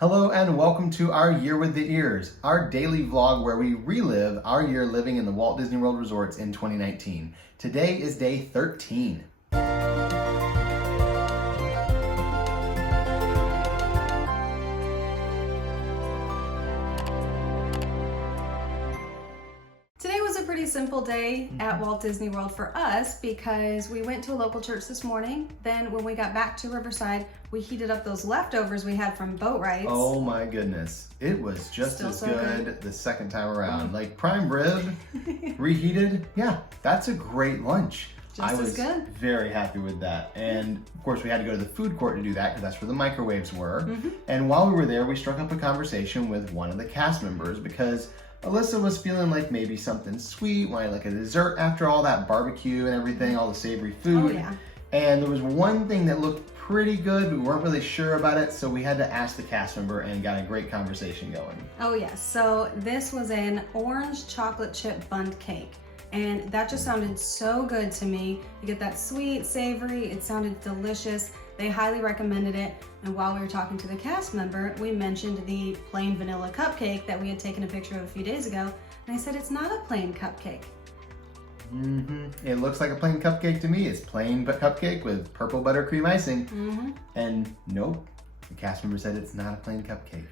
Hello and welcome to our Year with the Ears, our daily vlog where we relive our year living in the Walt Disney World resorts in 2019. Today is day 13. Today was a pretty simple day at Walt Disney World for us because we went to a local church this morning. Then when we got back to Riverside, we heated up those leftovers we had from boat rides. Oh my goodness. It was just Still as so good the second time around. Like prime rib, reheated. Yeah, that's a great lunch. Just I was as good. very happy with that. And of course we had to go to the food court to do that because that's where the microwaves were. And while we were there, we struck up a conversation with one of the cast members because Alyssa was feeling like maybe something sweet, wanted like a dessert after all that barbecue and everything, all the savory food. Oh, yeah. And there was one thing that looked pretty good. We weren't really sure about it, so we had to ask the cast member and got a great conversation going. Oh yes, so this was an orange chocolate chip bundt cake. And that just sounded so good to me. You get that sweet, savory, it sounded delicious. They highly recommended it. And while we were talking to the cast member, we mentioned the plain vanilla cupcake that we had taken a picture of a few days ago. And I said, it's not a plain cupcake. It looks like a plain cupcake to me. It's plain but cupcake with purple buttercream icing. And nope, the cast member said it's not a plain cupcake.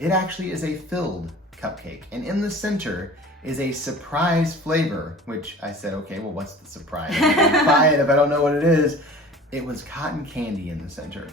It actually is a filled cupcake. And in the center is a surprise flavor, which I said, okay, well, what's the surprise? I can buy it if I don't know what it is. It was cotton candy in the center.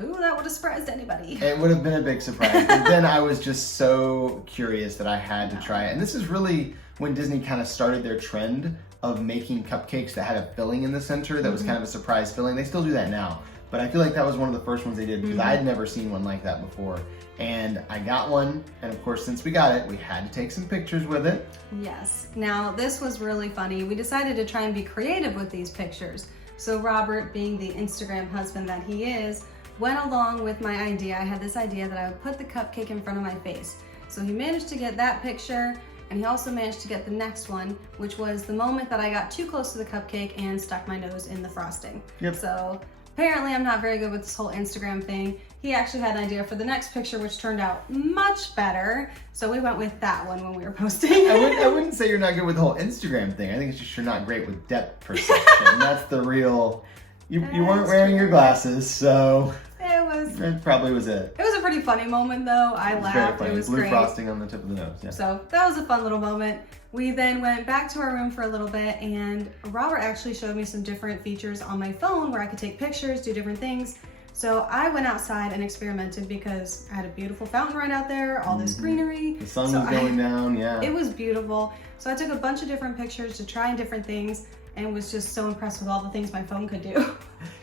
Ooh, that would have surprised anybody. It would have been a big surprise. But then I was just so curious that I had to try it. And this is really when Disney kind of started their trend of making cupcakes that had a filling in the center that was kind of a surprise filling. They still do that now. But I feel like that was one of the first ones they did because I had never seen one like that before. And I got one, and of course, since we got it, we had to take some pictures with it. Yes. Now, this was really funny. We decided to try and be creative with these pictures. So Robert, being the Instagram husband that he is, went along with my idea. I had this idea that I would put the cupcake in front of my face. So he managed to get that picture, and he also managed to get the next one, which was the moment that I got too close to the cupcake and stuck my nose in the frosting. Yep. So apparently I'm not very good with this whole Instagram thing. He actually had an idea for the next picture, which turned out much better. So we went with that one when we were posting. I wouldn't say you're not good with the whole Instagram thing. I think it's just you're not great with depth perception. That's the real, you weren't wearing your glasses, so that probably was it. It was a pretty funny moment though. I laughed. It was blue great. frosting on the tip of the nose. Yeah. So that was a fun little moment. We then went back to our room for a little bit, and Robert actually showed me some different features on my phone where I could take pictures, do different things. So I went outside and experimented because I had a beautiful fountain right out there, all this greenery. The sun was going down, yeah. It was beautiful. So I took a bunch of different pictures to try different things and was just so impressed with all the things my phone could do.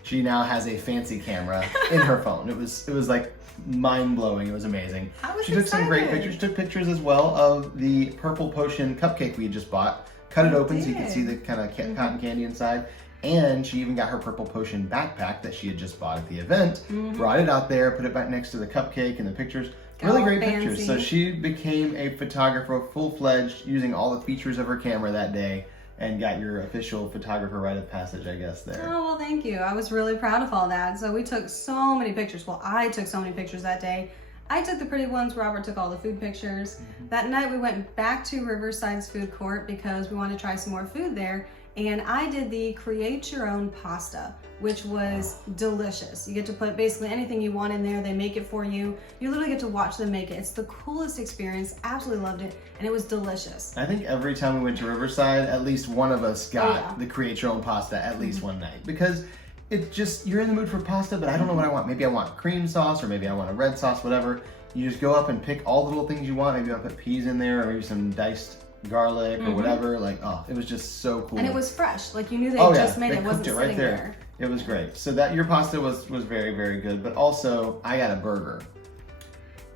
She now has a fancy camera in her phone. It was like mind-blowing. It was amazing. She took some great pictures. Took pictures as well of the Purple Potion cupcake we had just bought. Cut it open so you could see the kind of cotton candy inside. And she even got her Purple Potion backpack that she had just bought at the event. Brought it out there, put it back next to the cupcake and the pictures. Really great pictures. So she became a photographer full-fledged using all the features of her camera that day. And got your official photographer rite of passage, I guess, there. Oh, well, thank you. I was really proud of all that. So we took so many pictures. Well, I took so many pictures that day. I took the pretty ones. Robert took all the food pictures. That night we went back to Riverside's food court because we wanted to try some more food there. And I did the create your own pasta, which was delicious. You get to put basically anything you want in there. They make it for you. You literally get to watch them make it. It's the coolest experience. Absolutely loved it. And it was delicious. I think every time we went to Riverside, at least one of us got the create your own pasta at least one night. Because it's just, you're in the mood for pasta, but I don't know what I want. Maybe I want cream sauce or maybe I want a red sauce, whatever. You just go up and pick all the little things you want. Maybe I'll put peas in there or maybe some diced garlic or whatever. Like, oh, it was just so cool. And it was fresh. Like, you knew they just made it. It wasn't right sitting there. It was great. So that your pasta was very, very good. But also, I got a burger.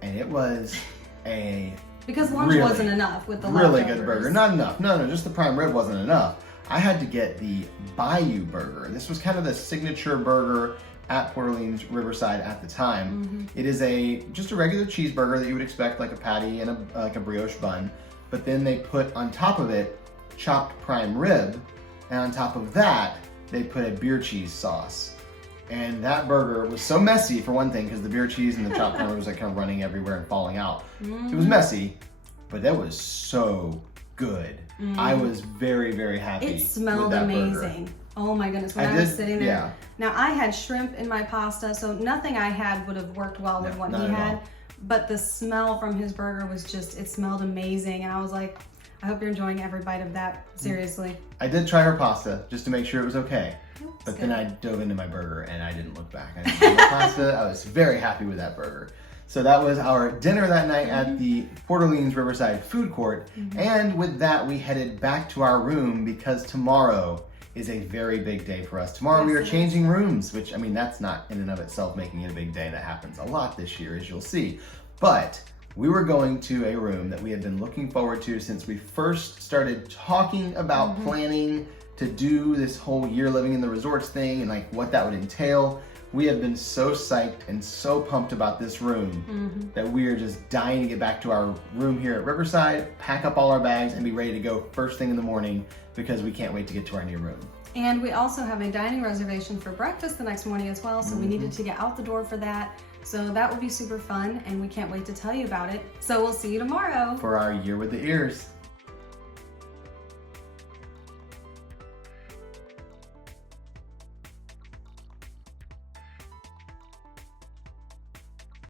And it was a because lunch wasn't enough with the leftovers. Really good burger. Not enough. No, just the prime rib wasn't enough. I had to get the Bayou burger. This was kind of the signature burger at Port Orleans Riverside at the time. It is just a regular cheeseburger that you would expect, like a patty and like a brioche bun. But then they put on top of it chopped prime rib, and on top of that, they put a beer cheese sauce. And that burger was so messy, for one thing, because the beer cheese and the chopped corn was like kind of running everywhere and falling out. It was messy, but that was so good. I was very, very happy. It smelled with that amazing. Burger. Oh my goodness, when I was sitting there. Yeah. Now I had shrimp in my pasta, so nothing I had would have worked well with what he had. But the smell from his burger was just, it smelled amazing. And I was like, I hope you're enjoying every bite of that, seriously. I did try her pasta just to make sure it was okay. But good. then I dove into my burger and I didn't look back. I didn't eat my pasta. I was very happy with that burger. So that was our dinner that night at the Port Orleans Riverside Food Court. And with that, we headed back to our room because tomorrow is a very big day for us. Tomorrow we are changing rooms, which, I mean, that's not in and of itself making it a big day. That happens a lot this year, as you'll see. But we were going to a room that we had been looking forward to since we first started talking about planning to do this whole year living in the resorts thing and like what that would entail. We have been so psyched and so pumped about this room that we are just dying to get back to our room here at Riverside, pack up all our bags, and be ready to go first thing in the morning because we can't wait to get to our new room. And we also have a dining reservation for breakfast the next morning as well, so we needed to get out the door for that. So that will be super fun, and we can't wait to tell you about it. So we'll see you tomorrow for our Year with the Ears.